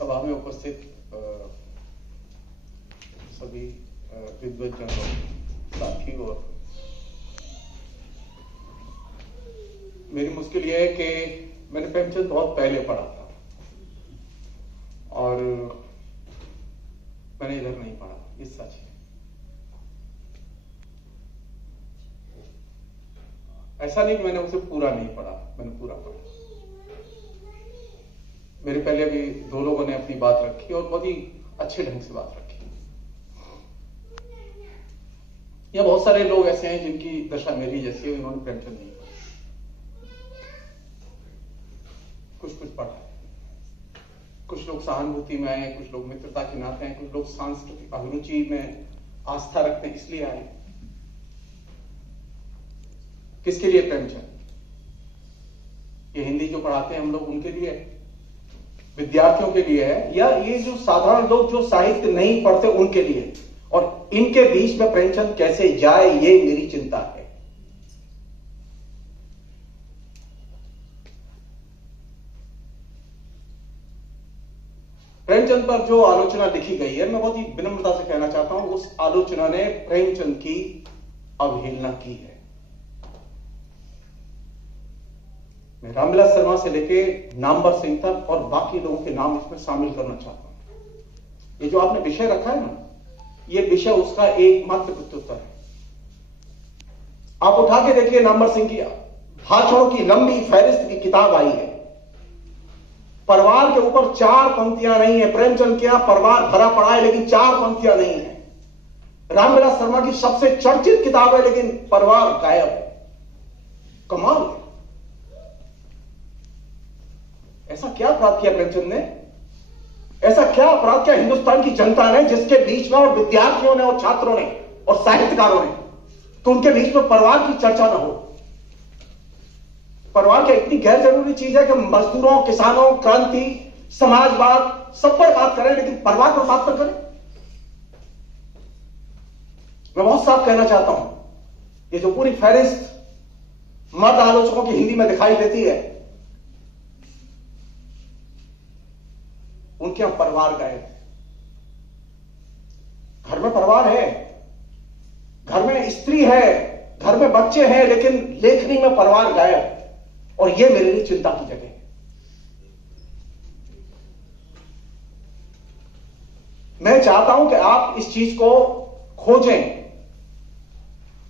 सभा में उपस्थित सभी विद्वज्जनों, साथी, और मेरी मुश्किल यह है कि मैंने प्रेमचंद बहुत पहले पढ़ा था और मैंने इधर नहीं पढ़ा, ये सच है। ऐसा नहीं कि मैंने उसे पूरा नहीं पढ़ा, मैंने पूरा पढ़ा। मेरे पहले भी दो लोगों ने अपनी बात रखी और बहुत ही अच्छे ढंग से बात रखी। या बहुत सारे लोग ऐसे हैं जिनकी दशा मेरी जैसी है, उन्होंने प्रेमचंद नहीं पढ़ा, कुछ पढ़ा है। कुछ लोग सहानुभूति में आए, कुछ लोग मित्रता के नाते हैं, कुछ लोग सांस्कृतिक अभिरुचि में आस्था रखते हैं इसलिए आए। किसके लिए प्रेमचंद? ये हिंदी जो पढ़ाते हैं हम लोग उनके लिए, विद्यार्थियों के लिए है, या ये जो साधारण लोग जो साहित्य नहीं पढ़ते उनके लिए? और इनके बीच में प्रेमचंद कैसे जाए, ये मेरी चिंता है। प्रेमचंद पर जो आलोचना लिखी गई है, मैं बहुत ही विनम्रता से कहना चाहता हूं, उस आलोचना ने प्रेमचंद की अवहेलना की है। मैं रामविलास शर्मा से लेके नामवर सिंह तक और बाकी लोगों के नाम इसमें शामिल करना चाहता हूं। ये जो आपने विषय रखा है ना, ये विषय उसका एकमात्र प्रत्युत्तर है। आप उठा के देखिए, नामवर सिंह की भाषणों की लंबी फहरिस्त की किताब आई है। परिवार के ऊपर 4 पंक्तियां नहीं है। प्रेमचंद के यहां परिवार भरा पड़ा है लेकिन 4 पंक्तियां नहीं है। रामविलास शर्मा की सबसे चर्चित किताब है लेकिन परिवार गायब है। कमाल है। ऐसा क्या अपराध किया प्रेमचंद ने? ऐसा क्या अपराध किया हिंदुस्तान की जनता ने, जिसके बीच में और विद्यार्थियों ने और छात्रों ने और साहित्यकारों ने, तो उनके बीच में परिवार की चर्चा ना हो? परिवार क्या इतनी गैर जरूरी चीज है कि मजदूरों, किसानों, क्रांति, समाजवाद सब पर बात करें लेकिन परिवार पर बात न करें? मैं बहुत साफ कहना चाहता हूं, ये जो पूरी फहरिस्त मर्द आलोचकों की हिंदी में दिखाई देती है, उनके यहां परिवार गायब है। घर में परिवार है, घर में स्त्री है, घर में बच्चे हैं, लेकिन लेखनी में परिवार गायब है। और यह मेरे लिए चिंता की जगह है। मैं चाहता हूं कि आप इस चीज को खोजें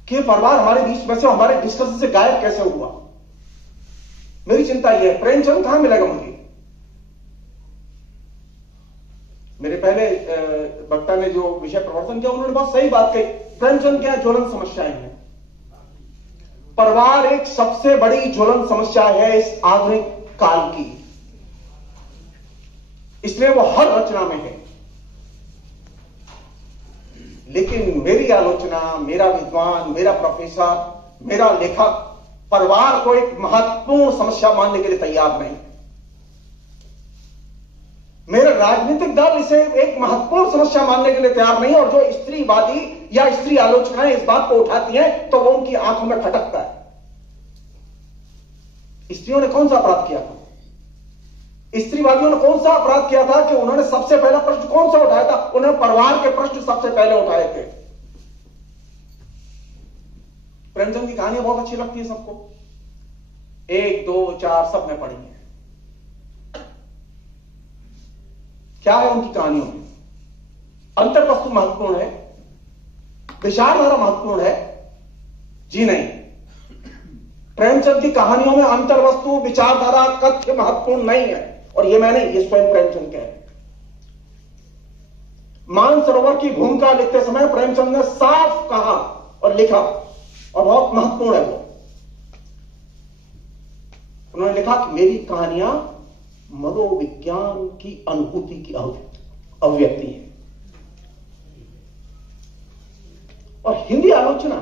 कि परिवार हमारे बीच में से, हमारे डिस्कशन से गायब कैसे हुआ। मेरी चिंता यह है। प्रेमचंद कहां मिलेगा मुझे? मेरे पहले वक्ता ने जो विषय प्रवर्तन किया, उन्होंने बहुत सही बात कही। प्रेमचंद क्या ज्वलंत समस्याएं हैं। परिवार एक सबसे बड़ी ज्वलंत समस्या है इस आधुनिक काल की, इसलिए वो हर रचना में है। लेकिन मेरी आलोचना, मेरा विद्वान, मेरा प्रोफेसर, मेरा लेखक परिवार को एक महत्वपूर्ण समस्या मानने के लिए तैयार नहीं। मेरा राजनीतिक दल इसे एक महत्वपूर्ण समस्या मानने के लिए तैयार नहीं। और जो स्त्रीवादी या स्त्री आलोचनाएं इस बात को उठाती हैं तो वो उनकी आंखों में खटकता है। स्त्रियों ने कौन सा अपराध किया था? स्त्रीवादियों ने कौन सा अपराध किया था कि उन्होंने सबसे पहला प्रश्न कौन सा उठाया था? उन्होंने परिवार के प्रश्न सबसे पहले उठाए थे। प्रेमचंद की कहानियां बहुत अच्छी लगती है सबको, 1, 2, 4 सब में पढ़ी है। क्या है उनकी कहानियों में? अंतर वस्तु महत्वपूर्ण है, विचारधारा महत्वपूर्ण है? जी नहीं। प्रेमचंद की कहानियों में अंतर वस्तु, विचारधारा, तथ्य महत्वपूर्ण नहीं है। और ये स्वयं प्रेमचंद कह रहे हैं। मानसरोवर की भूमिका लिखते समय प्रेमचंद ने साफ कहा और लिखा, और बहुत महत्वपूर्ण है वो। उन्होंने लिखा कि मेरी कहानियां मनोविज्ञान की अनुभूति की अभिव्यक्ति है। और हिंदी आलोचना,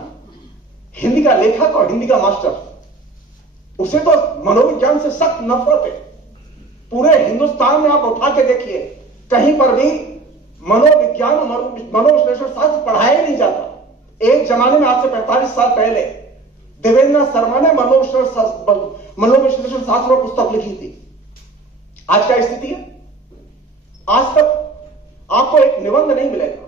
हिंदी का लेखक और हिंदी का मास्टर, उसे तो मनोविज्ञान से सख्त नफरत है। पूरे हिंदुस्तान में आप उठा के देखिए, कहीं पर भी मनोविज्ञान और मनोविश्लेषण शास्त्र पढ़ाया नहीं जाता। एक जमाने में, आज से 45 साल पहले, देवेंद्र शर्मा ने मनोविश्लेषण शास्त्र पर पुस्तक लिखी थी। आज क्या स्थिति है? आज तक आपको एक निबंध नहीं मिलेगा,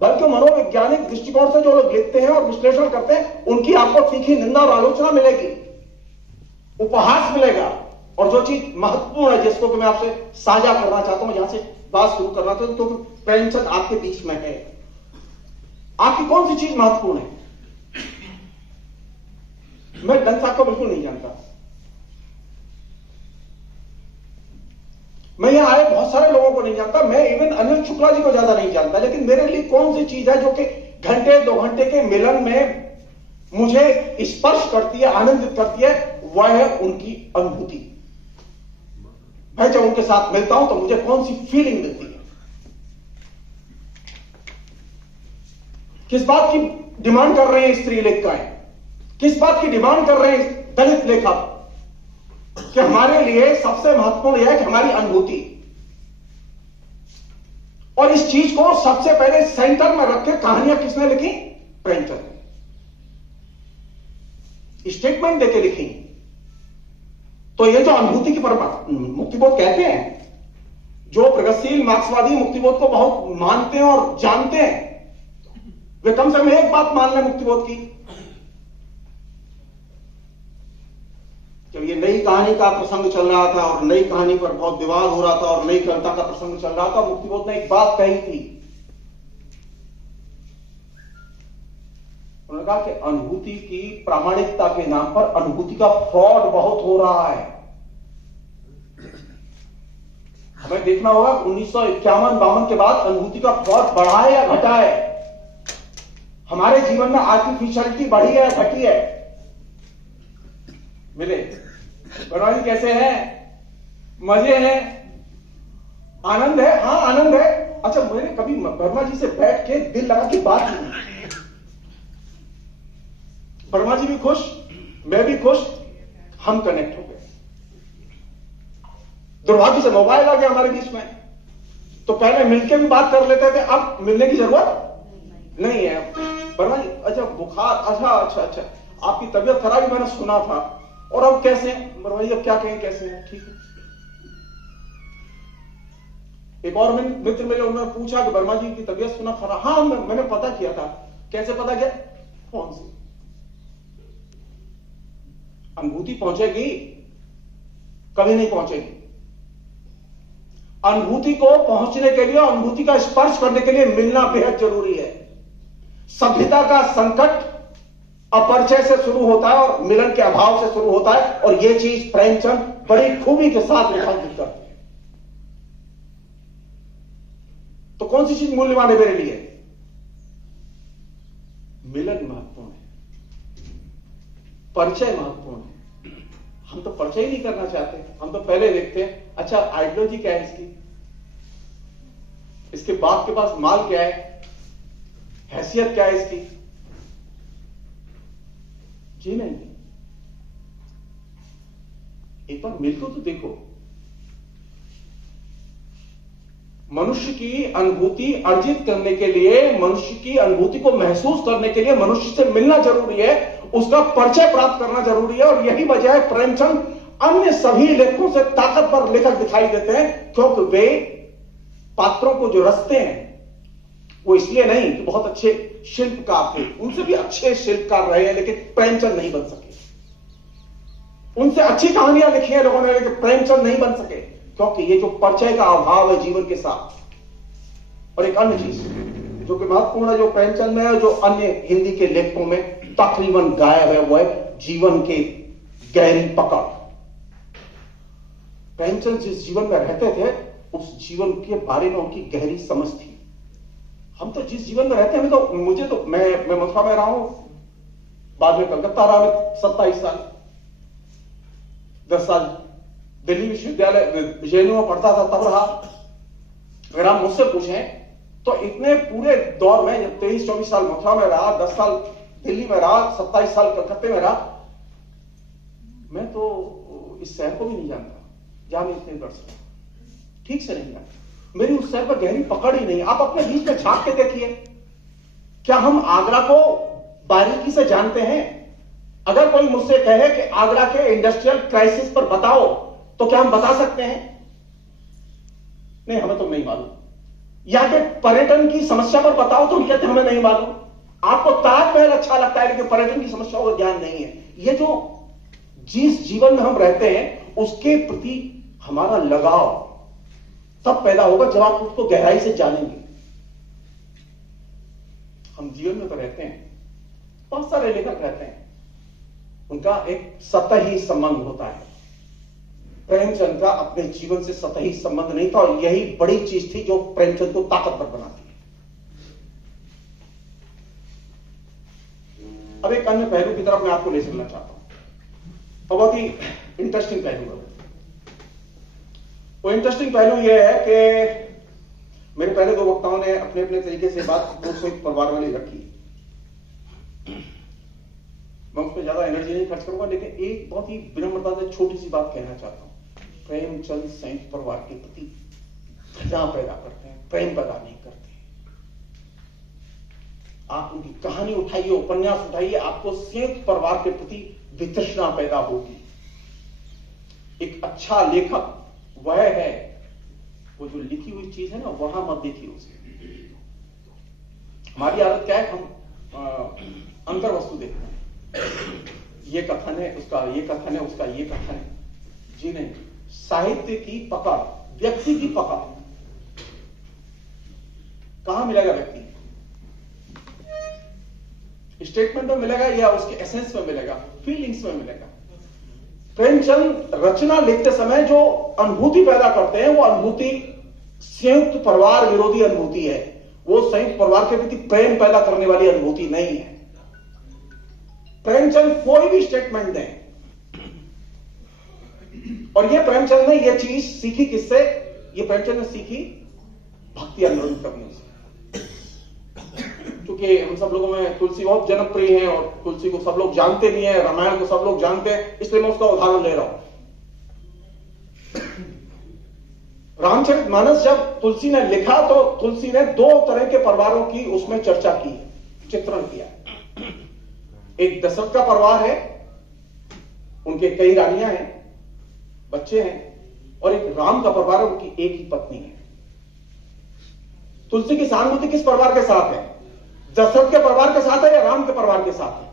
बल्कि मनोवैज्ञानिक दृष्टिकोण से जो लोग लिखते हैं और विश्लेषण करते हैं उनकी आपको तीखी निंदा और आलोचना मिलेगी, उपहास मिलेगा। और जो चीज महत्वपूर्ण है जिसको कि मैं आपसे साझा करना चाहता हूं, यहां से बात शुरू करना चाहता हूं, तो प्रेमचंद आपके बीच में है। आपकी कौन सी चीज महत्वपूर्ण है? मैं डन साहब को बिल्कुल नहीं जानता। मैं यहां आए बहुत सारे लोगों को नहीं जानता, मैं इवन अनिल शुक्ला जी को ज्यादा नहीं जानता, लेकिन मेरे लिए कौन सी चीज है जो कि घंटे 2 घंटे के मिलन में मुझे स्पर्श करती है, आनंदित करती है, वह है उनकी अनुभूति। मैं जब उनके साथ मिलता हूं तो मुझे कौन सी फीलिंग मिलती है, किस बात की डिमांड कर रहे हैं स्त्री लेखिकाएं, किस बात की डिमांड कर रहे हैं दलित लेखक, कि हमारे लिए सबसे महत्वपूर्ण यह है कि हमारी अनुभूति, और इस चीज को सबसे पहले सेंटर में रख के कहानियां किसने लिखी? प्रेमचंद ने स्टेटमेंट देके लिखी। तो ये जो अनुभूति की परंपरा मुक्तिबोध कहते हैं, जो प्रगतिशील मार्क्सवादी मुक्तिबोध को बहुत मानते हैं और जानते हैं, वे कम से कम एक बात मान लें मुक्तिबोध की, जब ये नई कहानी का प्रसंग चल रहा था और नई कहानी पर बहुत विवाद हो रहा था और नई कविता का प्रसंग चल रहा था, मुक्तिबोध ने एक बात कही थी। उन्होंने कहा कि अनुभूति की प्रामाणिकता के नाम पर अनुभूति का फ्रॉड बहुत हो रहा है। हमें देखना होगा 1951-52 के बाद अनुभूति का फ्रॉड बढ़ा है या घटा है, हमारे जीवन में आर्टिफिशियलिटी बढ़ी है या घटी है। मिले बनवाजी कैसे हैं? मजे हैं, आनंद है? हाँ आनंद है। अच्छा, मैंने कभी वर्मा जी से बैठ के दिल लगा के बात की नहीं। वर्मा जी भी खुश, मैं भी खुश, हम कनेक्ट हो गए। दुर्भाग्य से मोबाइल आ गया हमारे बीच में, तो पहले मिलके भी बात कर लेते थे, अब मिलने की जरूरत नहीं है। वर्मा जी, अच्छा बुखार, अच्छा आपकी तबीयत खराब ही मैंने सुना था, और अब कैसे हैं? वर्मा जी अब क्या कहें, कैसे हैं? ठीक है। एक और मित्र मेरे, उन्होंने पूछा कि वर्मा जी की तबीयत सुना खराब। हाँ मैंने पता किया था। कैसे पता किया? फोन से। अनुभूति पहुंचेगी? कभी नहीं पहुंचेगी। अनुभूति को पहुंचने के लिए, अनुभूति का स्पर्श करने के लिए मिलना बेहद जरूरी है। सभ्यता का संकट अपरिचय से शुरू होता है और मिलन के अभाव से शुरू होता है, और यह चीज प्रेमचंद बड़ी खूबी के साथ रेखांकित करते हैं। तो कौन सी चीज मूल्यवान है मेरे लिए? मिलन महत्वपूर्ण है, परिचय महत्वपूर्ण है। हम तो परिचय नहीं करना चाहते, हम तो पहले देखते हैं अच्छा आइडियोलॉजी क्या है इसकी, इसके बाप के पास माल क्या है, हैसियत क्या है इसकी। जी नहीं, एक बार मिलकर तो देखो। मनुष्य की अनुभूति अर्जित करने के लिए, मनुष्य की अनुभूति को महसूस करने के लिए मनुष्य से मिलना जरूरी है, उसका परिचय प्राप्त करना जरूरी है। और यही वजह है प्रेमचंद अन्य सभी लेखकों से ताकतवर लेखक दिखाई देते हैं, क्योंकि वे पात्रों को जो रचते हैं वो इसलिए नहीं कि बहुत अच्छे शिल्पकार थे, उनसे भी अच्छे शिल्पकार रहे हैं, लेकिन प्रेमचंद नहीं बन सके। उनसे अच्छी कहानियां लिखी है लोगों ने, लेकिन प्रेमचंद नहीं बन सके, क्योंकि ये जो परिचय का अभाव है जीवन के साथ। और एक अन्य चीज जो कि महत्वपूर्ण है, जो प्रेमचंद में है, जो अन्य हिंदी के लेखकों में तकरीबन गायब है, वो है जीवन के गहरी पकड़। प्रेमचंद जिस जीवन में रहते थे, उस जीवन के बारे में उनकी गहरी समझ थी। हम तो जिस जीवन में रहते हैं, मैं मथुरा में रहा हूं, बाद में कलकत्ता रहा, 27 साल, 10 साल दिल्ली विश्वविद्यालय जेएनयू में पढ़ता था, तब रहा। अगर आप मुझसे पूछें तो इतने पूरे दौर में, जब 23-24 साल मथुरा में रहा, 10 साल दिल्ली में रहा, 27 साल कलकत्ते में रहा, मैं तो इस शहर को भी नहीं जानता जहां मैं इतने वर्ष रहा, ठीक से नहीं जानता। मेरी उस शहर पर गहरी पकड़ ही नहीं। आप अपने बीच में झांक के देखिए, क्या हम आगरा को बारीकी से जानते हैं? अगर कोई मुझसे कहे कि आगरा के इंडस्ट्रियल क्राइसिस पर बताओ, तो क्या हम बता सकते हैं? नहीं हमें तो नहीं मालूम। या कि पर्यटन की समस्या पर बताओ तो कहते हमें नहीं मालूम। आपको ताजमहल अच्छा लगता है लेकिन पर्यटन की समस्याओं का ज्ञान नहीं है। ये जो जिस जीवन में हम रहते हैं उसके प्रति हमारा लगाव तब पैदा होगा जब आप उसको गहराई से जानेंगे। हम जीवन में तो रहते हैं, बहुत सारे लेखक रहते हैं, उनका एक सतही संबंध होता है। प्रेमचंद का अपने जीवन से सतही संबंध नहीं था और यही बड़ी चीज थी जो प्रेमचंद को ताकतवर बनाती है। अब एक अन्य पहलू की तरफ मैं आपको ले चलना चाहता हूं, बहुत ही इंटरेस्टिंग पहलू है। वो इंटरेस्टिंग पहलू यह है कि मेरे पहले दो वक्ताओं ने अपने अपने तरीके से बात दो संयुक्त परिवार वाली रखी। मैं उस पर ज्यादा एनर्जी नहीं खर्च करूंगा, लेकिन एक बहुत ही विनम्रता से छोटी सी बात कहना चाहता हूं। प्रेमचंद संयुक्त परिवार के प्रति घृणा पैदा करते हैं, प्रेम पैदा नहीं करते। आप उनकी कहानी उठाइए, उपन्यास उठाइए, आपको संयुक्त परिवार के प्रति वितृष्णा पैदा होगी। एक अच्छा लेखक वह है वो जो लिखी हुई चीज है ना वहां मत देखिए उसे। हमारी आदत क्या है, हम अंतर वस्तु देखते हैं। ये कथन है उसका, ये कथन है उसका, ये कथन है। जी नहीं, साहित्य की पकड़, व्यक्ति की पकड़ कहां मिलेगा? व्यक्ति स्टेटमेंट में मिलेगा या उसके एसेंस में मिलेगा, फीलिंग्स में मिलेगा। प्रेमचंद रचना लिखते समय जो अनुभूति पैदा करते हैं वो अनुभूति संयुक्त परिवार विरोधी अनुभूति है। वो संयुक्त परिवार के प्रति प्रेम पैदा करने वाली अनुभूति नहीं है। प्रेमचंद कोई भी स्टेटमेंट दें, और ये प्रेमचंद ने ये चीज सीखी किससे? ये प्रेमचंद ने सीखी भक्ति आंदोलन करने से। क्योंकि हम सब लोगों में तुलसी बहुत जनप्रिय है और तुलसी को सब लोग जानते भी हैं, रामायण को सब लोग जानते हैं, इसलिए मैं उसका उदाहरण ले रहा हूं। रामचरितमानस जब तुलसी ने लिखा तो तुलसी ने दो तरह के परिवारों की उसमें चर्चा की, चित्रण किया। एक दशरथ का परिवार है, उनके कई रानियां हैं, बच्चे हैं, और एक राम का परिवार है, उनकी एक ही पत्नी है। तुलसी की सहानुभूति किस परिवार के साथ है? दशरथ के परिवार के साथ है या राम के परिवार के साथ है?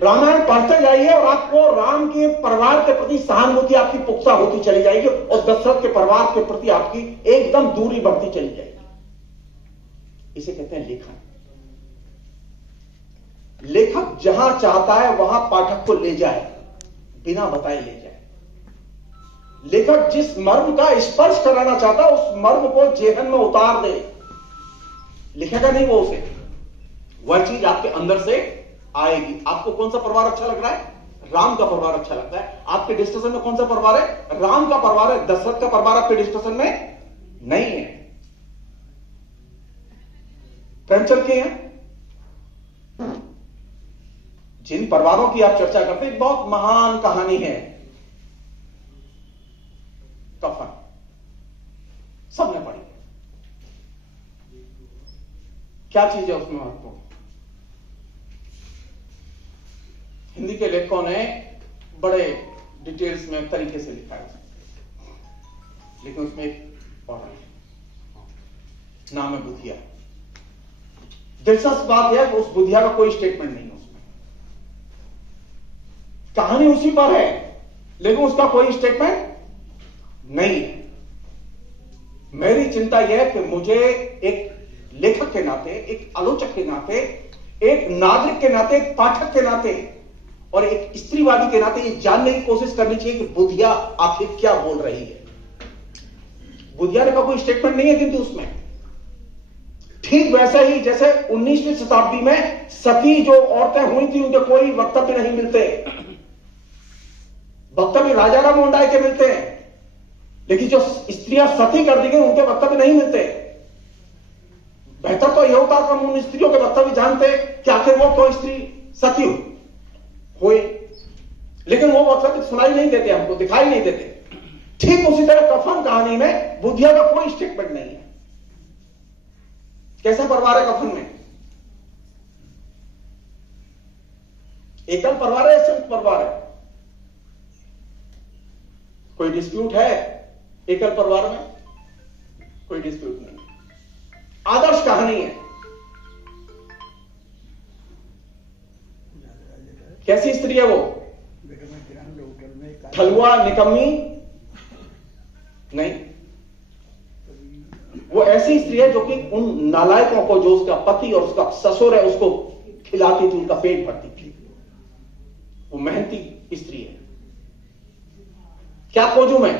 रामायण पढ़ते जाइए और आपको राम के परिवार के प्रति सहानुभूति आपकी पुख्ता होती चली जाएगी और दशरथ के परिवार के प्रति आपकी एकदम दूरी बढ़ती चली जाएगी। इसे कहते हैं लेखन। लेखक जहां चाहता है वहां पाठक को ले जाए, बिना बताए ले जाए। लेखक जिस मर्म का स्पर्श कराना चाहता है उस मर्म को जेहन में उतार दे। लिखेगा नहीं वो उसे, वह चीज आपके अंदर से आएगी। आपको कौन सा परिवार अच्छा लग रहा है? राम का परिवार अच्छा लगता है। आपके डिस्कशन में कौन सा परिवार है? राम का परिवार है। दशरथ का परिवार आपके डिस्कशन में नहीं है। प्रेमचंद के हैं जिन परिवारों की आप चर्चा करते हैं, बहुत महान कहानी है कफन, सबने पढ़ी। क्या चीज है उसमें महत्वपूर्ण? हिंदी के लेखकों ने बड़े डिटेल्स में तरीके से लिखा है, लेकिन उसमें एक और नाम है बुधिया। दिलचस्प बात यह है कि उस बुधिया का कोई स्टेटमेंट नहीं है उसमें। कहानी उसी पर है लेकिन उसका कोई स्टेटमेंट नहीं है। मेरी चिंता यह है कि मुझे एक लेखक के नाते, एक आलोचक के नाते, एक नागरिक के नाते, एक पाठक के नाते और एक स्त्रीवादी के नाते ये जानने की कोशिश करनी चाहिए कि बुधिया आखिर क्या बोल रही है। बुधिया ने का कोई स्टेटमेंट नहीं है किंतु उसमें ठीक वैसे ही जैसे 19वीं शताब्दी में सती जो औरतें हुई थी उनके कोई वक्तव्य नहीं मिलते। वक्तव्य राजा राम मोहन राय के मिलते हैं, लेकिन जो स्त्रियां सती कर दी गई उनके वक्तव्य नहीं मिलते। बेहतर तो यह होता कि हम उन स्त्रियों के वक्तव्य जानते कि आखिर वो क्यों स्त्री सती हुई, लेकिन वो वक्तव्य सुनाई नहीं देते, हमको दिखाई नहीं देते। ठीक उसी तरह कफन कहानी में बुधिया का कोई स्टेटमेंट नहीं है। कैसा परिवार है कफन में? एकल परिवार है, संयुक्त परिवार है? कोई डिस्प्यूट है एकल परिवार में कोई डिस्प्यूट नहीं, आदर्श कहानी है। कैसी स्त्री है वो? ठलुआ निकम्मी नहीं, वो ऐसी स्त्री है जो कि उन नालायकों को, जो उसका पति और उसका ससुर है, उसको खिलाती थी, उनका पेट भरती थी। वो मेहनती स्त्री है। क्या खोजूं मैं?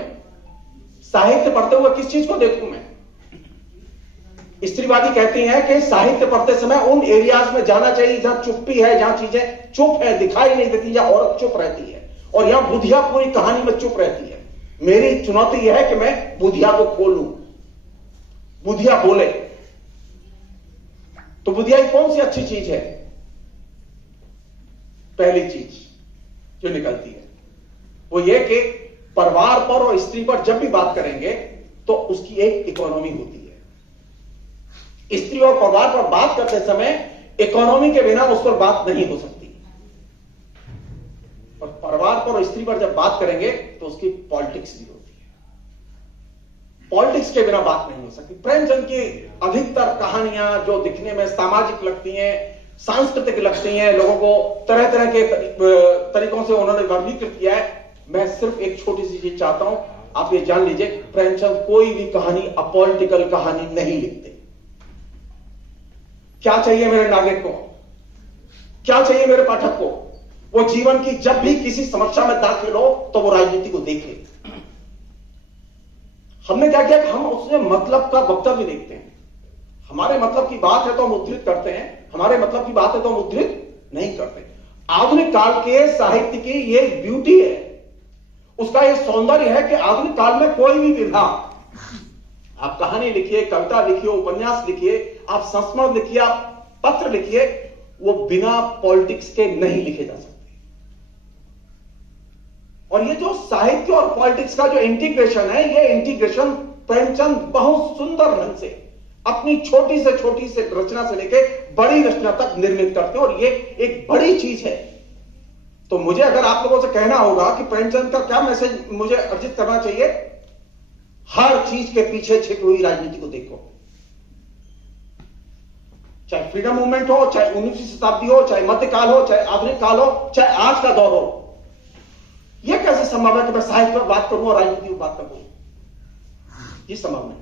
साहित्य पढ़ते हुए किस चीज को देखूं मैं? स्त्रीवादी कहती हैं कि साहित्य पढ़ते समय उन एरियाज में जाना चाहिए जहां चुप्पी है, जहां चीजें चुप है, दिखाई नहीं देती, जहां औरत चुप रहती है, और यहां बुधिया पूरी कहानी में चुप रहती है। मेरी चुनौती यह है कि मैं बुधिया को खोलूं, बुधिया बोले। तो बुधिया कौन सी अच्छी चीज है? पहली चीज जो निकलती है वो ये कि परिवार पर और स्त्री पर जब भी बात करेंगे तो उसकी एक इकोनॉमी होती है। स्त्री और परिवार पर बात करते समय इकोनॉमी के बिना उस पर बात नहीं हो सकती, और परिवार पर और स्त्री पर जब बात करेंगे तो उसकी पॉलिटिक्स भी होती है। पॉलिटिक्स के बिना बात नहीं हो सकती। प्रेमचंद की अधिकतर कहानियां जो दिखने में सामाजिक लगती हैं, सांस्कृतिक लगती हैं, लोगों को तरह तरह के तरीकों से उन्होंने वर्गीकृत किया है। मैं सिर्फ एक छोटी सी चीज चाहता हूं, आप ये जान लीजिए, प्रेमचंद कोई भी कहानी अपॉलिटिकल कहानी नहीं लिखते। क्या चाहिए मेरे नागरिक को, क्या चाहिए मेरे पाठक को? वो जीवन की जब भी किसी समस्या में दाखिल हो तो वो राजनीति को देखे। हमने क्या किया कि हम उसमें मतलब का वक्तव्य देखते हैं। हमारे मतलब की बात है तो हम उद्धृत करते हैं, हमारे मतलब की बात है तो हम उद्धृत नहीं करते। आधुनिक काल के साहित्य की ये ब्यूटी है, उसका ये सौंदर्य है कि आधुनिक काल में कोई भी विभाग, आप कहानी लिखिए, कविता लिखिए, उपन्यास लिखिए, आप संस्मरण लिखिए, आप पत्र लिखिए, वो बिना पॉलिटिक्स के नहीं लिखे जा सकते। और ये जो साहित्य और पॉलिटिक्स का जो इंटीग्रेशन है, ये इंटीग्रेशन प्रेमचंद बहुत सुंदर ढंग से अपनी छोटी से रचना से लेके बड़ी रचना तक निर्मित करते हैं, और ये एक बड़ी चीज है। तो मुझे अगर आप लोगों से कहना होगा कि प्रेमचंद का क्या मैसेज मुझे अर्जित करना चाहिए, हर चीज के पीछे छिपी हुई राजनीति को देखो। चाहे फ्रीडम मूवमेंट हो, चाहे 19वीं शताब्दी हो, चाहे मध्यकाल हो, चाहे आधुनिक काल हो, चाहे आज का दौर हो। यह कैसे संभव है कि मैं साहित्य पर बात करूं और राजनीति पर बात करूं? ये संभव नहीं।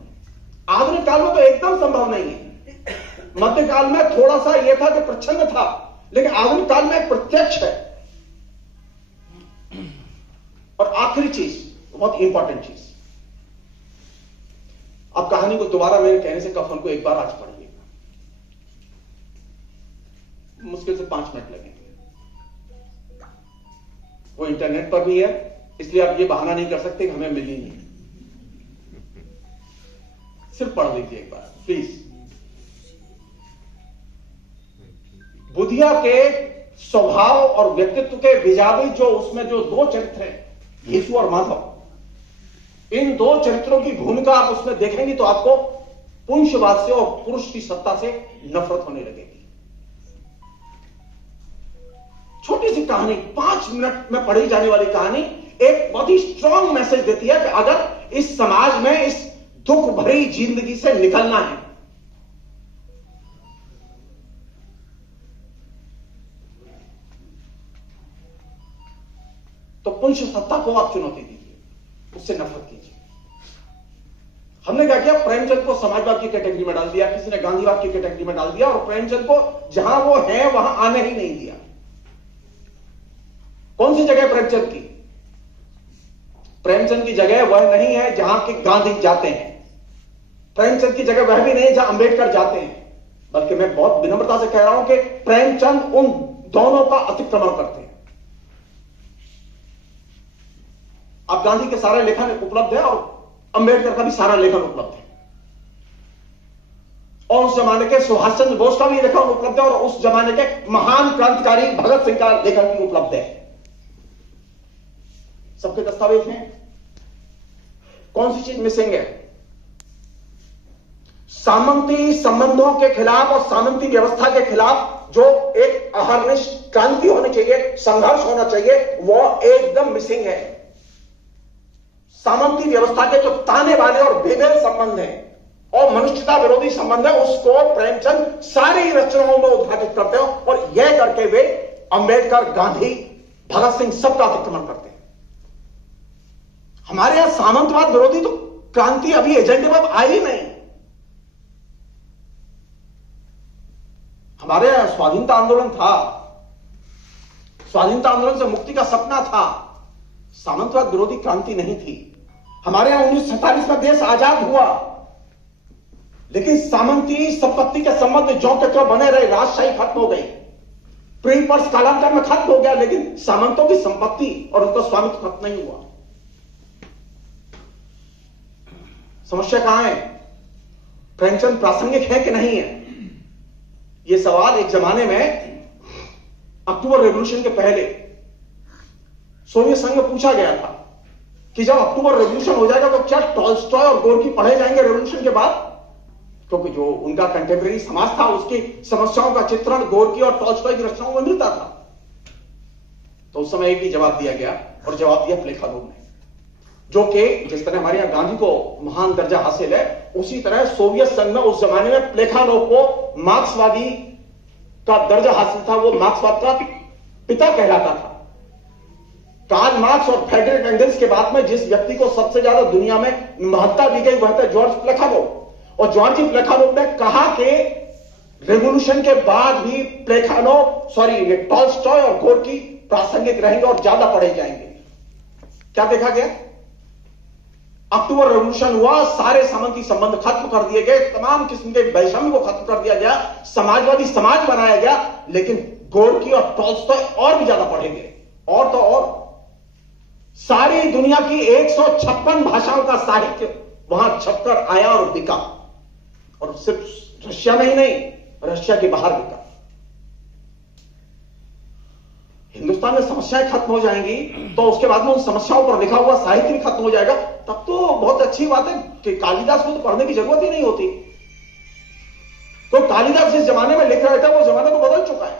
आधुनिक काल में तो एकदम संभव नहीं है। मध्यकाल में थोड़ा सा यह था कि प्रच्छन्न था, लेकिन आधुनिक काल में प्रत्यक्ष है। और आखिरी चीज, बहुत इंपॉर्टेंट चीज, अब कहानी को दोबारा मेरे कहने से कफन को एक बार आज पढ़िएगा, मुश्किल से 5 मिनट लगेंगे। वो इंटरनेट पर भी है, इसलिए आप ये बहाना नहीं कर सकते कि हमें मिली नहीं। सिर्फ पढ़ लीजिए एक बार प्लीज। बुधिया के स्वभाव और व्यक्तित्व के विजावी जो उसमें जो 2 चरित्र हैं, यीशु और माधव, इन 2 चरित्रों की भूमिका आप उसमें देखेंगे तो आपको पुंसवाद से और पुरुष की सत्ता से नफरत होने लगेगी। छोटी सी कहानी, 5 मिनट में पढ़ी जाने वाली कहानी एक बहुत ही स्ट्रांग मैसेज देती है कि अगर इस समाज में इस दुख भरी जिंदगी से निकलना है, तो पुंस सत्ता को आप चुनौती दीजिए, उससे नफरत कीजिए। हमने क्या किया, प्रेमचंद को समाजवाद की कैटेगरी में डाल दिया, किसी ने गांधीवाद की कैटेगरी में डाल दिया, और प्रेमचंद को जहां वो है वहां आने ही नहीं दिया। कौन सी जगह प्रेमचंद की? प्रेमचंद की जगह वह नहीं है जहां के गांधी जाते हैं, प्रेमचंद की जगह वह भी नहीं जहां अंबेडकर जाते हैं, बल्कि मैं बहुत विनम्रता से कह रहा हूं कि प्रेमचंद उन दोनों का अतिक्रमण करते हैं। अब गांधी के सारे लेखन उपलब्ध है और अंबेडकर का भी सारा लेखन उपलब्ध है, और उस जमाने के सुभाष चंद्र बोस का भी लेखन उपलब्ध है, और उस जमाने के महान क्रांतिकारी भगत सिंह का लेखन भी उपलब्ध है। सबके दस्तावेज हैं। कौन सी चीज मिसिंग है? सामंती संबंधों के खिलाफ और सामंती व्यवस्था के खिलाफ जो एक अहर्निश क्रांति होनी चाहिए, संघर्ष होना चाहिए, वो एकदम मिसिंग है। सामंती व्यवस्था के जो ताने वाले और बेमेल संबंध हैं और मनुष्यता विरोधी संबंध है, उसको प्रेमचंद सारी रचनाओं में उद्घाटित करते हैं और यह करके वे अंबेडकर, गांधी, भगत सिंह सबका अतिक्रमण करते हैं। हमारे यहां सामंतवाद विरोधी तो क्रांति अभी एजेंडे में आई नहीं। हमारे यहां स्वाधीनता आंदोलन था, स्वाधीनता आंदोलन से मुक्ति का सपना था, सामंतवाद विरोधी क्रांति नहीं थी। हमारे यहां 1947 में देश आजाद हुआ, लेकिन सामंती संपत्ति के संबंध ज्यों के त्यों बने रहे, राजशाही खत्म हो गई, प्रीपर्स कालांतर में खत्म हो गया, लेकिन सामंतों की संपत्ति और उनका स्वामित्व खत्म नहीं हुआ। समस्या कहां है? प्रेमचंद प्रासंगिक है कि नहीं है? यह सवाल एक जमाने में अक्टूबर रेवोल्यूशन के पहले सोवियत संघ में पूछा गया था कि जब अक्टूबर रेवोल्यूशन हो जाएगा तो क्या टॉल्स्टॉय और गोर्की पढ़े जाएंगे रेवोल्यूशन के बाद? क्योंकि जो उनका कंटेम्परेरी समाज था उसकी समस्याओं का चित्रण गोर्की और टॉल्स्टॉय की रचनाओं में मिलता था। तो उस समय एक ही जवाब दिया गया, और जवाब दिया प्लेखानोव ने, जो कि जिस तरह हमारे यहां गांधी को महान दर्जा हासिल है, उसी तरह सोवियत संघ में उस जमाने में प्लेखानोव को मार्क्सवादी का दर्जा हासिल था। वो मार्क्सवाद का पिता कहलाता था। कार्ल मार्क्स और फ्रेडरिक एंगल्स के बाद में जिस व्यक्ति को सबसे ज्यादा दुनिया में महत्ता दी गई वह था जॉर्ज प्लेखानोव। और जॉर्ज प्लेखानोव ने कहा कि रेवोल्यूशन के बाद भी टॉल्स्टॉय और गोर्की प्रासंगिक रहेंगे और ज्यादा पढ़े जाएंगे। क्या देखा गया? अक्टूबर रेवोल्यूशन हुआ, सारे सामंती संबंध खत्म कर दिए गए, तमाम किस्म के वैषम्य को खत्म कर दिया गया, समाजवादी समाज बनाया गया, लेकिन गोर्की और टॉल्स्टॉय और भी ज्यादा पढ़े गए। और तो और सारी दुनिया की 156 भाषाओं का साहित्य वहां छपकर आया और बिका, और सिर्फ रशिया में ही नहीं, रशिया के बाहर बिका। हिंदुस्तान में समस्याएं खत्म हो जाएंगी तो उसके बाद में उन समस्याओं पर लिखा हुआ साहित्य भी खत्म हो जाएगा। तब तो बहुत अच्छी बात है कि कालिदास को तो पढ़ने की जरूरत ही नहीं होती। तो कालिदास जिस जमाने में लिख रहे थे वो जमाना तो बदल चुका है।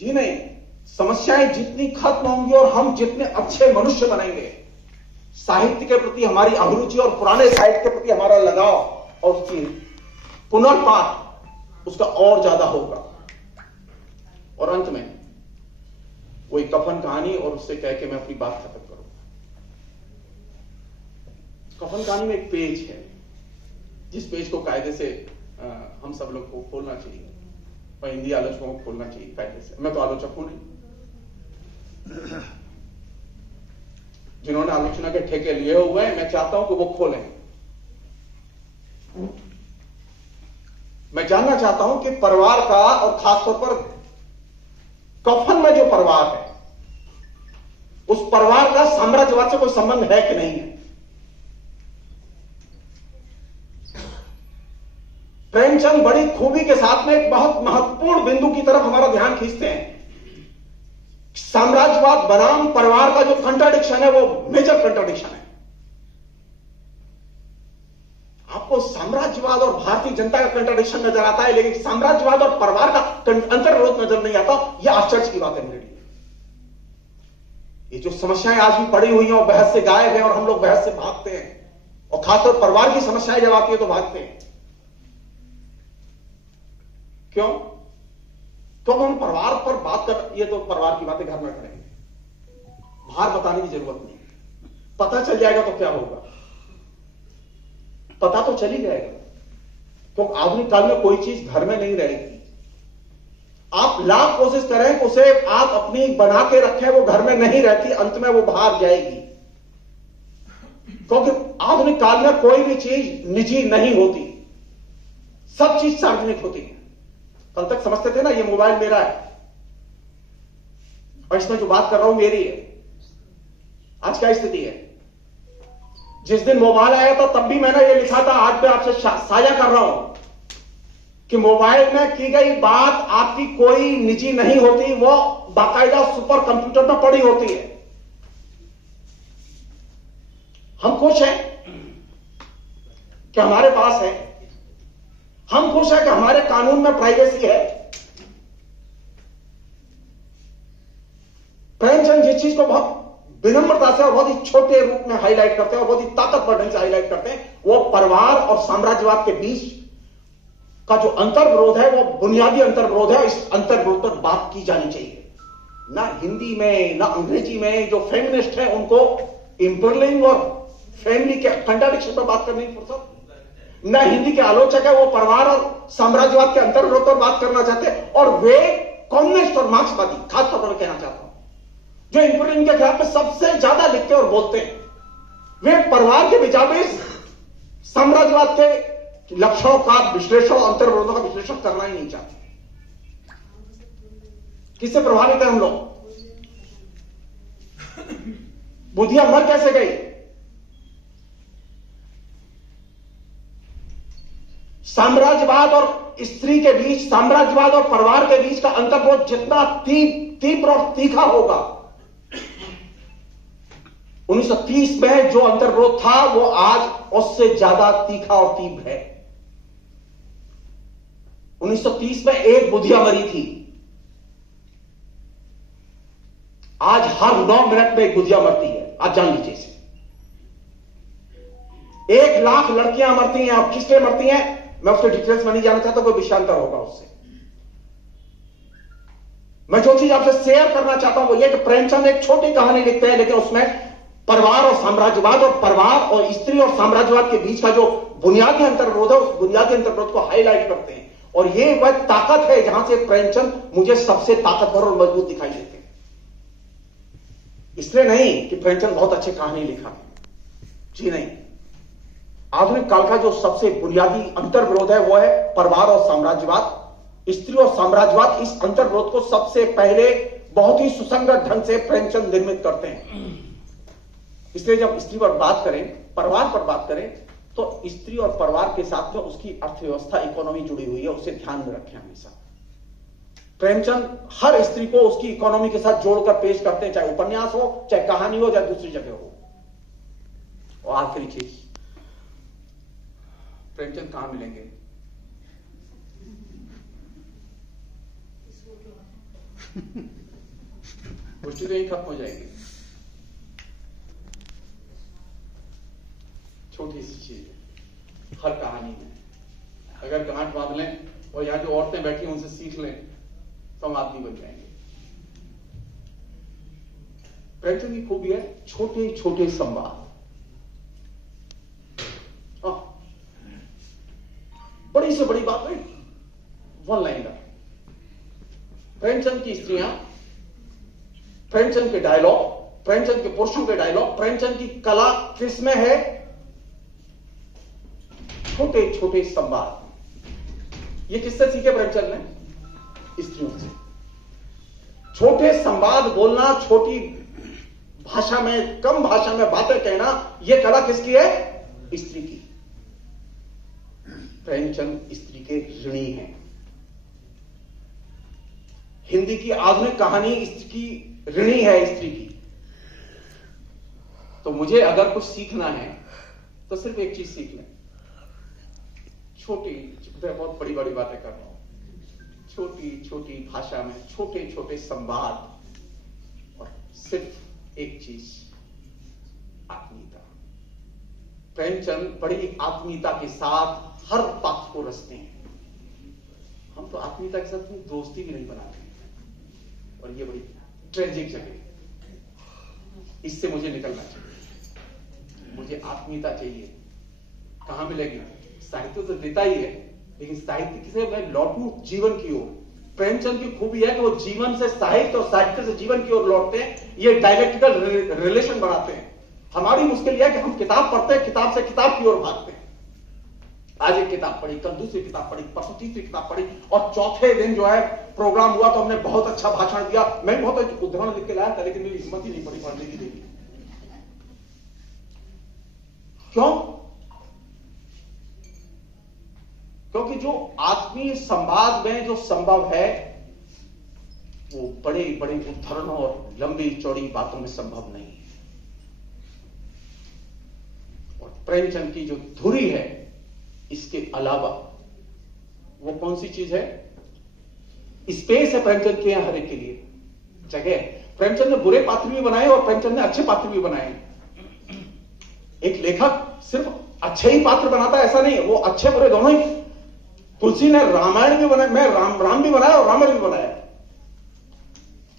जी नहीं, समस्याएं जितनी खत्म होंगी और हम जितने अच्छे मनुष्य बनेंगे, साहित्य के प्रति हमारी अभिरुचि और पुराने साहित्य के प्रति हमारा लगाव और उसकी पुनर्पाठ उसका और ज्यादा होगा। और अंत में वही कफन कहानी और उससे कह के मैं अपनी बात खत्म करूंगा। कफन कहानी में एक पेज है जिस पेज को कायदे से हम सब लोग को खोलना चाहिए और हिंदी आलोचकों को खोलना चाहिए कायदे से। मैं तो आलोचक हूं नहीं, जिन्होंने आलोचना के ठेके लिए हुए हैं, मैं चाहता हूं कि वो खोलें। मैं जानना चाहता हूं कि परिवार का और खासतौर पर कफन में जो परिवार है उस परिवार का साम्राज्यवाद से कोई संबंध है कि नहीं है। प्रेमचंद बड़ी खूबी के साथ में एक बहुत महत्वपूर्ण बिंदु की तरफ हमारा ध्यान खींचते हैं। साम्राज्यवाद बनाम परिवार का जो कंट्राडिक्शन है वो मेजर कंट्राडिक्शन है। आपको साम्राज्यवाद और भारतीय जनता का कंट्राडिक्शन नजर आता है, लेकिन साम्राज्यवाद और परिवार का अंतर्विरोध नजर नहीं आता। यह आश्चर्य की बात है मेरे लिए। ये जो समस्याएं आज भी पड़ी हुई हैं और बहस से गायब हैं और हम लोग बहस से भागते हैं, और खासतौर परिवार की समस्याएं जब आती है तो भागते हैं। क्यों? क्योंकि हम परिवार पर बात कर, ये तो परिवार की बातें घर में करेंगे, बाहर बताने की जरूरत नहीं। पता चल जाएगा तो क्या होगा? पता तो चल ही जाएगा। तो आधुनिक काल में कोई चीज घर में नहीं रहेगी। आप लाख कोशिश करें उसे आप अपनी बना के रखें, वो घर में नहीं रहती, अंत में वो बाहर जाएगी। क्योंकि आधुनिक काल में कोई भी चीज निजी नहीं होती, सब चीज सार्वजनिक होती है। कल तक समझते थे ना ये मोबाइल मेरा है और इसमें जो बात कर रहा हूं मेरी है। आज क्या स्थिति है? जिस दिन मोबाइल आया था तब भी मैंने ये लिखा था, आज मैं आपसे साझा कर रहा हूं कि मोबाइल में की गई बात आपकी कोई निजी नहीं होती, वो बाकायदा सुपर कंप्यूटर में पड़ी होती है। हम खुश हैं कि हमारे पास है, हम खुश हैं कि हमारे कानून में प्राइवेसी है। प्रेमचंद जिस चीज को बहुत विनम्रता से और बहुत ही छोटे रूप में हाईलाइट करते हैं और बहुत ही ताकतवर ढंग से हाईलाइट करते हैं। वो परिवार और साम्राज्यवाद के बीच का जो अंतर्विरोध है वो बुनियादी अंतर्विरोध है। इस अंतर्विरोध पर बात की जानी चाहिए। ना हिंदी में ना अंग्रेजी में जो फेमिनिस्ट है उनको इंपरलिंग और फैमिली के कंट्राडिक्शन पर बात करने की फुर्सत, ना हिंदी के आलोचक है वो परिवार और साम्राज्यवाद के अंतर्विरोध पर बात करना चाहते हैं। और वे कम्युनिस्ट और मार्क्सवादी, खासतौर पर कहना चाहता हूं, जो इंपरलिंग के खिलाफ में सबसे ज्यादा लिखते और बोलते हैं, वे परिवार के विचारवेश साम्राज्यवाद के लक्षणों का विश्लेषण और अंतर्विरोधों का विश्लेषण करना ही नहीं चाहते। किससे प्रभावित है हम लोग? बुद्धिया मर कैसे गई? साम्राज्यवाद और स्त्री के बीच, साम्राज्यवाद और परिवार के बीच का अंतर्विरोध जितना तीव्र और तीखा होगा, 1930 में जो अंतर्विरोध था वो आज उससे ज्यादा तीखा और तीव्र है। 1930 में एक बुद्धिया मरी थी, आज हर 9 मिनट में एक बुद्धिया मरती है। आप जान लीजिए इसे। 1 लाख लड़कियां मरती हैं। अब किस लिए मरती हैं मैं उसके डिटेल्स में नहीं जाना चाहता, कोई विषयांतर होगा उससे। मैं जो चीज आपसे शेयर करना चाहता हूं वो ये कि प्रेमचंद एक छोटी कहानी लिखते हैं, लेकिन उसमें परिवार और साम्राज्यवाद और परिवार और स्त्री और साम्राज्यवाद के बीच का जो बुनियादी अंतर्विरोध है उस बुनियादी अंतर्विरोध को हाईलाइट करते हैं। और ये वह ताकत है जहां से प्रेमचंद मुझे सबसे ताकतवर और मजबूत दिखाई देते हैं। इसलिए नहीं कि प्रेमचंद बहुत अच्छी कहानी लिखा है, जी नहीं। आधुनिक काल का जो सबसे बुनियादी अंतर्विरोध है वो है परिवार और साम्राज्यवाद, स्त्री और साम्राज्यवाद। इस अंतर्विरोध को सबसे पहले बहुत ही सुसंगत ढंग से प्रेमचंद निर्मित करते हैं। इसलिए जब स्त्री पर बात करें, परिवार पर बात करें, तो स्त्री और परिवार के साथ में उसकी अर्थव्यवस्था, इकोनॉमी जुड़ी हुई है, उसे ध्यान में रखें हमेशा। प्रेमचंद हर स्त्री को उसकी इकोनॉमी के साथ जोड़कर पेश करते हैं, चाहे उपन्यास हो, चाहे कहानी हो, चाहे दूसरी जगह हो। और आखिरी चीज, प्रेमचंद कहां मिलेंगे? कुछ तो यही खत्म हो जाएगी। छोटी सी चीज है हर कहानी में। अगर गांठ बांध लें और यहां जो औरतें बैठी हैं उनसे सीख लें तो हम आदमी बन जाएंगे। प्रेमचंद की खूबी है छोटे छोटे संवाद। बड़ी से बड़ी बात नहीं, वन लाइनर। प्रेमचंद की स्त्रियां, प्रेमचंद के डायलॉग, प्रेमचंद के पुरुषों के डायलॉग, प्रेमचंद की कला किसमें है? छोटे छोटे संवाद। ये किससे सीखे प्रेमचंद ने? स्त्रियों से। छोटे संवाद बोलना, छोटी भाषा में, कम भाषा में बातें कहना, यह कला किसकी है? स्त्री की। प्रेमचंद स्त्री के ऋणी हैं। हिंदी की आधुनिक कहानी इसकी ऋणी है, स्त्री की। तो मुझे अगर कुछ सीखना है तो सिर्फ एक चीज सीख लें। छोटी, बहुत बड़ी बड़ी बातें कर रहा हूं, छोटी छोटी भाषा में छोटे छोटे संवाद, और सिर्फ एक चीज, आत्मीयता। प्रेमचंद बड़ी आत्मीयता के साथ हर बात को रचते हैं। हम तो आत्मीयता के साथ दोस्ती भी नहीं बनाते, और ये बड़ी ट्रेजिक जगह। इससे मुझे निकलना चाहिए। मुझे आत्मीयता चाहिए। कहां मिलेगी? साहित्य तो देता ही है, लेकिन साहित्य से मैं लौटूं जीवन की ओर। प्रेमचंद की खूबी है कि वो जीवन से साहित्य और साहित्य से जीवन की ओर लौटते हैं। ये डायलेक्टिकल रिलेशन बनाते हैं। हमारी मुश्किल यह है कि हम किताब पढ़ते हैं, किताब से किताब की ओर भागते हैं। आज एक किताब पढ़ी, कल दूसरी किताब पढ़ी, परसों तीसरी किताब पढ़ी, और चौथे दिन जो है प्रोग्राम हुआ तो हमने बहुत अच्छा भाषण दिया। मैं बहुत उदाहरण लिख के लाया था, लेकिन मेरी हिम्मत ही नहीं पड़ी पढ़ने की। देखी क्यों? क्योंकि जो आत्मीय संवाद में जो संभव है वो बड़े बड़े उद्धरणों और लंबी चौड़ी बातों में संभव नहीं है। और प्रेमचंद की जो धुरी है, इसके अलावा वो कौन सी चीज है? स्पेस है प्रेमचंद के यहां हर एक के लिए, जगह। प्रेमचंद ने बुरे पात्र भी बनाए और प्रेमचंद ने अच्छे पात्र भी बनाए। एक लेखक सिर्फ अच्छे ही पात्र बनाता है ऐसा नहीं है, वो अच्छे बुरे दोनों ही। तुलसी ने रामायण भी बनाया, मैं राम भी बनाया और रामायण भी बनाया।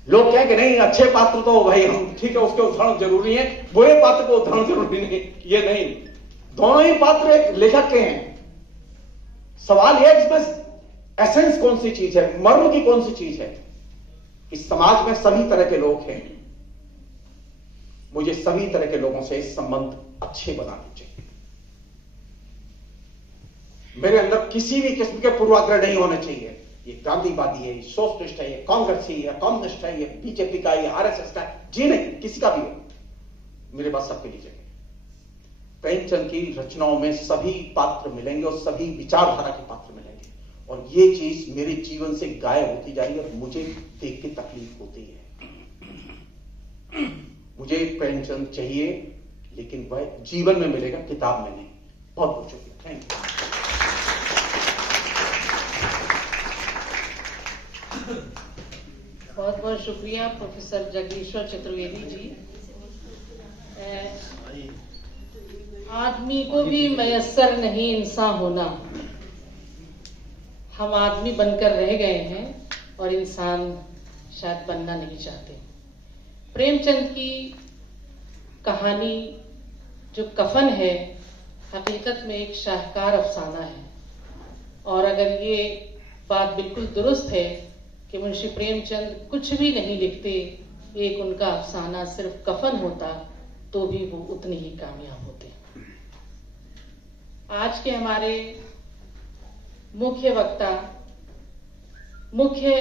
लोग कहें कि नहीं अच्छे पात्र तो भाई हम ठीक है उसके उदाहरण जरूरी है, बुरे पात्र को उदाहरण जरूरी नहीं, ये नहीं, दोनों ही पात्र एक लेखक के हैं। सवाल यह है इसमें एसेंस कौन सी चीज है, मर्म की कौन सी चीज है। इस समाज में सभी तरह के लोग हैं, मुझे सभी तरह के लोगों से संबंध अच्छे बनाने चाहिए। मेरे अंदर किसी भी किस्म के पूर्वाग्रह नहीं होने चाहिए। ये गांधीवादी है, ये सोशलिस्ट है, ये कांग्रेसी है, कम्युनिस्ट है, ये बीजेपी का, ये आरएसएस का, जी नहीं, किसी का भी हो, मेरे पास सबके लिए जगह। प्रेमचंद की रचनाओं में सभी पात्र मिलेंगे और सभी विचारधारा के पात्र मिलेंगे, और ये चीज मेरे जीवन से गायब होती जा रही है और मुझे देख के तकलीफ होती है। मुझे प्रेमचंद चाहिए, लेकिन वह जीवन में मिलेगा, किताब में नहीं। बहुत बहुत शुक्रिया, थैंक यू। बहुत बहुत शुक्रिया प्रोफेसर जगदीश्वर चतुर्वेदी जी। आदमी को भी मयस्सर नहीं इंसान होना, हम आदमी बनकर रह गए हैं और इंसान शायद बनना नहीं चाहते। प्रेमचंद की कहानी जो कफन है, हकीकत में एक शाहकार अफसाना है, और अगर ये बात बिल्कुल दुरुस्त है कि मुंशी प्रेमचंद कुछ भी नहीं लिखते, एक उनका अफसाना सिर्फ कफन होता तो भी वो उतने ही कामयाब होते। आज के हमारे मुख्य वक्ता, मुख्य